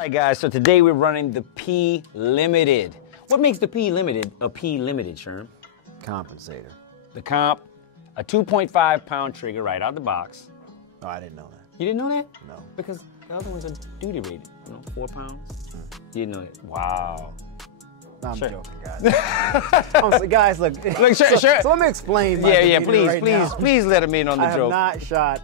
All right, guys, so today we're running the P Limited. What makes the P Limited a P Limited, Sherm? Compensator. The comp, a 2.5 pound trigger right out the box. Oh, I didn't know that. You didn't know that? No. Because the other ones are duty rated, 4 pounds. You didn't know that? Wow. No, I'm Sure. joking, guys. Guys, look. Look, sure. So let me explain. Please let him in on the I joke. have not shot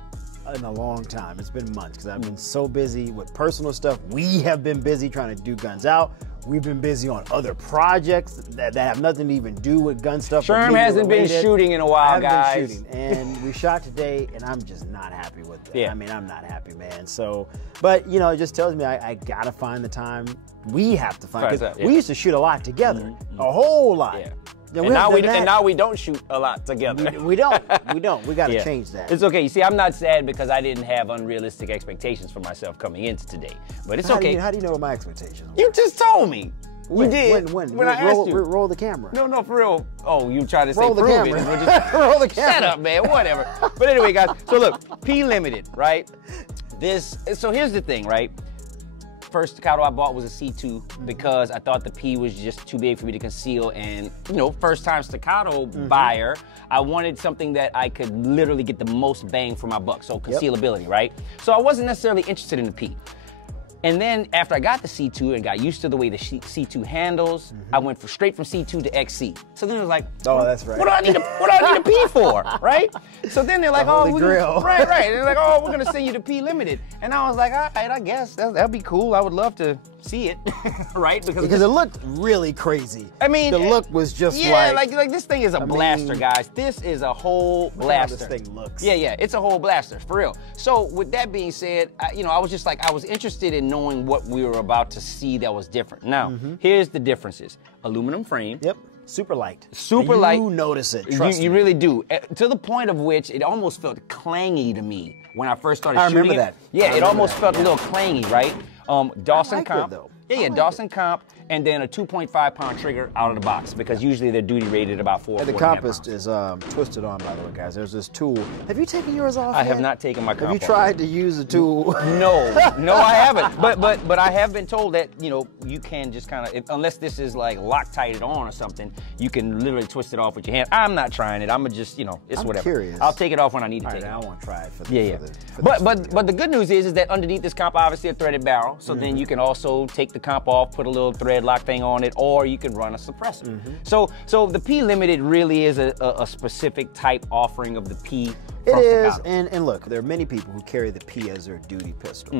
in a long time. It's been months because I've been so busy with personal stuff. We have been busy trying to do Guns Out. We've been busy on other projects that have nothing to even do with gun stuff. Sherm hasn't been shooting in a while, guys. I haven't been shooting, and we shot today, and I'm just not happy with it. Yeah. I mean, I'm not happy, man. So, but you know, it just tells me I gotta find the time. We have to find it. We used to shoot a lot together, a whole lot. Yeah. And now we don't shoot a lot together. We don't. We got to change that. It's okay. You see, I'm not sad because I didn't have unrealistic expectations for myself coming into today. But it's okay. How do you know what my expectations were? You just told me. When? You did. When I asked you. Roll the camera. No, for real. Oh, you tried to say roll the prove camera. it. We'll just, roll the camera. Shut up, man. Whatever. But anyway, guys. So look, P Limited, right? So here's the thing, right? First Staccato I bought was a C2 because I thought the P was just too big for me to conceal, and first time Staccato buyer, I wanted something that I could literally get the most bang for my buck, so concealability, right? So I wasn't necessarily interested in the P. And then after I got the C2 and got used to the way the C2 handles, I went straight from C2 to XC. So then it was like, oh, that's right. What do I need a P for, right? So then they're like, right. They're like, oh, we're gonna send you the P Limited, and I was like, all right, I guess that'd be cool. I would love to see it, right? Because it looked really crazy. I mean, the look was just like this thing is a blaster, guys. This is a whole blaster. How this thing looks. Yeah, it's a whole blaster for real. So with that being said, I was just like, I was interested in knowing what we were about to see that was different. Now, here's the differences: aluminum frame. Yep. Super light. Super light. You notice it. Trust me. You really do. To the point of which it almost felt clangy to me when I first started shooting. I remember that. Yeah, it almost felt a little clangy, right? Dawson comp. It, though. Yeah, Dawson comp, and then a 2.5 pound trigger out of the box because usually they're duty rated about 4. And the comp is twisted on, by the way, guys. There's this tool. Have you taken yours off? I have not taken my comp. Have you tried to use the tool? No, I haven't. But I have been told that you can just kind of, unless this is like Loctited on or something, you can literally twist it off with your hand. I'm not trying it. I'm gonna just it's I'm whatever. Curious. I'll take it off when I need to take it. I want to try it for But the good news is that underneath this comp, obviously a threaded barrel. So then you can also take the comp off, put a little thread lock thing on it, or you can run a suppressor. So the P Limited really is a specific type offering of the P. It is, and look, there are many people who carry the P as their duty pistol.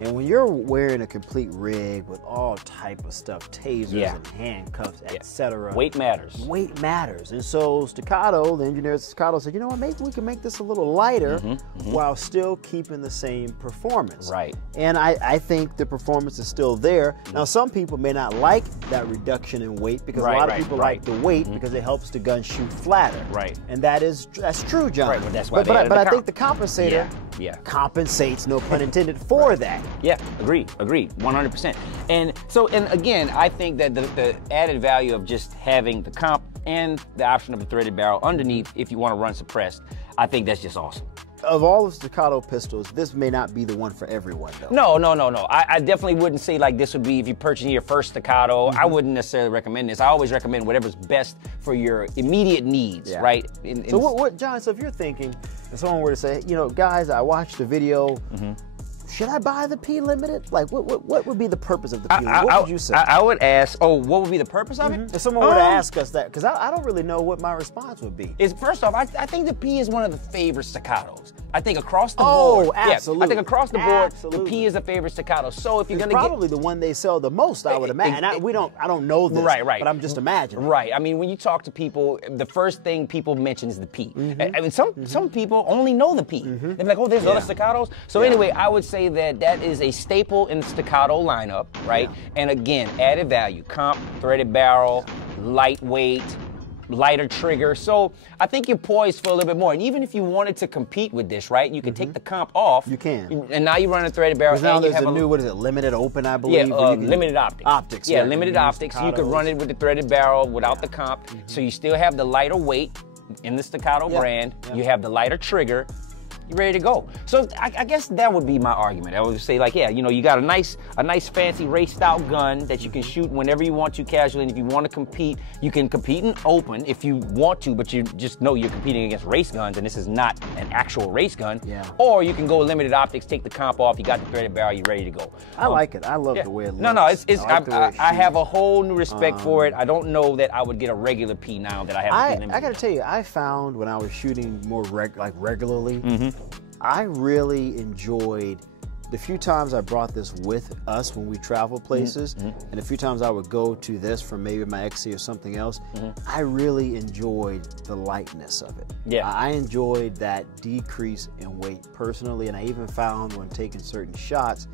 And when you're wearing a complete rig with all type of stuff, tasers and handcuffs, etc. Weight matters. Weight matters. And so Staccato, the engineer at Staccato said, you know what, maybe we can make this a little lighter while still keeping the same performance. Right. And I think the performance is still there. Now, some people may not like that reduction in weight because a lot of people like the weight because it helps the gun shoot flatter. Right. And that's true, John. Right, but that's why but I think the compensator compensates, no pun intended, for that. Yeah, agreed, 100%. And again, I think that the added value of just having the comp and the option of the threaded barrel underneath, if you want to run suppressed, I think that's just awesome. Of all of Staccato pistols, this may not be the one for everyone, though. No. I definitely wouldn't say like this would be if you're purchasing your first Staccato. I wouldn't necessarily recommend this. I always recommend whatever's best for your immediate needs, right? So what, John, so if you're thinking, if someone were to say, guys, I watched the video, should I buy the P Limited? Like, what would be the purpose of the P Limited? What would you say? I would ask, what would be the purpose of it? If someone were to ask us that, because I don't really know what my response would be. First off, I think the P is one of the favorite Staccatos. I think across the board. Oh, absolutely. I think across the board, the P is a favorite Staccato. So if you're going to get... probably the one they sell the most, I would imagine. I don't know this, but I'm just imagining. Right. I mean, when you talk to people, the first thing people mention is the P. I mean, some people only know the P. They're like, oh, there's other Staccatos. So anyway, I would say that is a staple in the Staccato lineup, right? And again, added value, comp, threaded barrel, lightweight, lighter trigger. So I think you're poised for a little bit more. And even if you wanted to compete with this, right, you can take the comp off. You can. And now you run a threaded barrel. Now there's a new, what is it, limited open, I believe? Yeah, limited optics. Optics. Yeah, limited optics. You could run it with the threaded barrel without the comp. So you still have the lighter weight in the Staccato brand. You have the lighter trigger. you're ready to go. So I guess that would be my argument. I would say like, yeah, you know, you got a nice fancy raced out gun that you can shoot whenever you want to casually. And if you want to compete, you can compete in open if you want to, but you just know you're competing against race guns and this is not an actual race gun. Yeah. Or you can go limited optics, take the comp off, you got the threaded barrel, you're ready to go. I like it. I love the way it looks. No, it's I have a shoots. whole new respect for it. I don't know that I would get a regular P now that I have a P limited. I gotta tell you, I found when I was shooting more regularly, Mm-hmm. I really enjoyed the few times I brought this with us when we travel places, and the few times I would go to this from maybe my XC or something else, I really enjoyed the lightness of it. Yeah. I enjoyed that decrease in weight personally, and I even found when taking certain shots,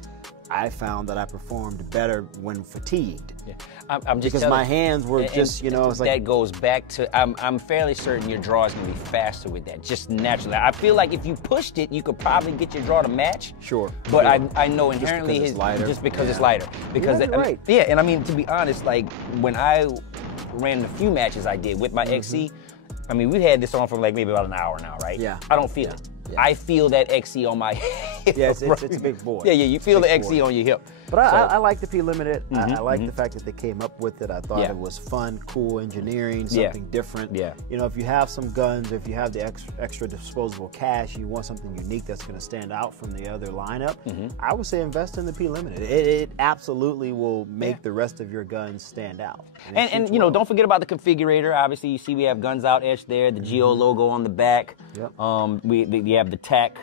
I found that I performed better when fatigued. Yeah. I'm just because my hands were just, you know, it's like that goes back to I'm fairly certain your draw is gonna be faster with that, just naturally. I feel like if you pushed it, you could probably get your draw to match. Sure. But sure. I know inherently just because it's lighter. Because you're right. yeah, and I mean to be honest, like when I ran the few matches I did with my XC, I mean we had this on for like maybe about an hour now, right? Yeah. I don't feel it. Yeah. I feel that XC on my hip. Yeah, it's a big boy. Yeah, you feel the big XC boy. on your hip. But I like the P Limited. I like mhm. the fact that they came up with it. I thought Yeah. it was fun, cool engineering, Yeah. something different. Yeah. You know, if you have some guns, if you have the extra disposable cash, you want something unique that's going to stand out from the other lineup, I would say invest in the P Limited. It absolutely will make the rest of your guns stand out. And you know, don't forget about the configurator. Obviously, you see we have Guns Out etched there, the Geo logo on the back. Yep. We have the tack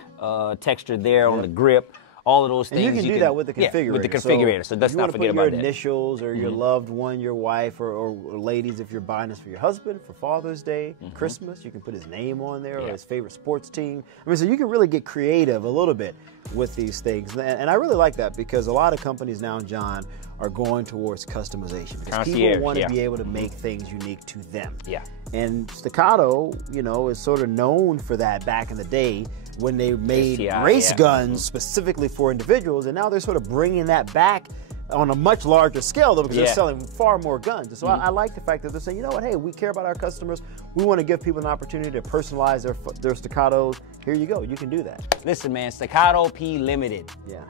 texture there on the grip. All of those things. And you can do that with the configurator. Yeah, with the configurator. So let's not forget about your that. initials or your loved one, your wife, or ladies, if you're buying this for your husband for Father's Day, Christmas, you can put his name on there or his favorite sports team. I mean, so you can really get creative a little bit with these things. And I really like that because a lot of companies now, John, are going towards customization. Because people want to be able to make things unique to them. Yeah. And Staccato, you know, is sort of known for that back in the day when they made race guns specifically for individuals, and now they're sort of bringing that back on a much larger scale, though, because they're selling far more guns. And so I like the fact that they're saying, you know what, hey, we care about our customers. We want to give people an opportunity to personalize their Staccatos. Here you go. You can do that. Listen, man, Staccato P Limited. Yeah.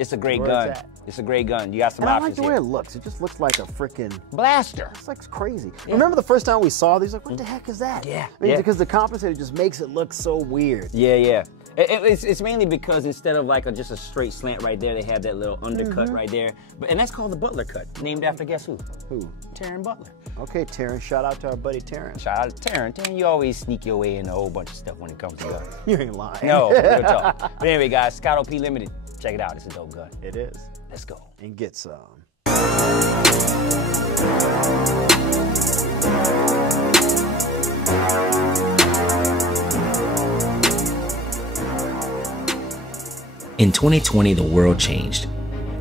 It's a great gun. It's a great gun. You got some options. I like the way it looks. It just looks like a freaking blaster. It's like crazy. Remember the first time we saw these? Like, what the heck is that? Yeah. I mean, because the compensator just makes it look so weird. Yeah, yeah. It's mainly because instead of like just a straight slant right there, they have that little undercut right there. And that's called the Butler cut, named after guess who? Who? Taryn Butler. Okay, Taryn. Shout out to our buddy Taryn. Shout out to Taryn. Taryn, you always sneak your way into a whole bunch of stuff when it comes to guns. You ain't lying. No, real talk. But anyway, guys, Staccato P Limited. Check it out. It's a dope gun. It is. Let's go. And get some. In 2020, the world changed.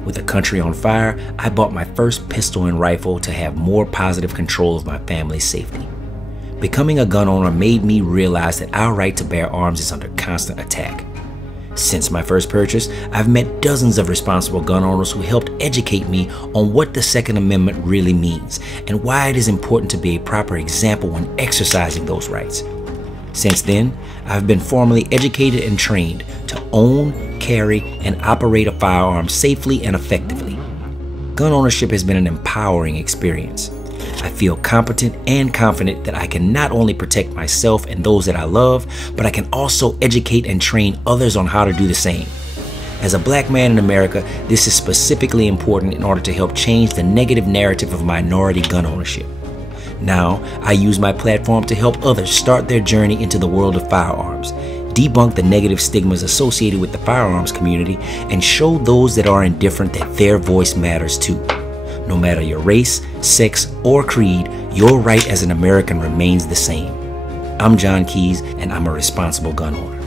With the country on fire, I bought my first pistol and rifle to have more positive control of my family's safety. Becoming a gun owner made me realize that our right to bear arms is under constant attack. Since my first purchase, I've met dozens of responsible gun owners who helped educate me on what the Second Amendment really means and why it is important to be a proper example when exercising those rights. Since then, I've been formally educated and trained to own, carry, and operate a firearm safely and effectively. Gun ownership has been an empowering experience. I feel competent and confident that I can not only protect myself and those that I love, but I can also educate and train others on how to do the same. As a black man in America, this is specifically important in order to help change the negative narrative of minority gun ownership. Now, I use my platform to help others start their journey into the world of firearms, debunk the negative stigmas associated with the firearms community, and show those that are indifferent that their voice matters too. No matter your race, sex, or creed, your right as an American remains the same. I'm John Keys, and I'm a responsible gun owner.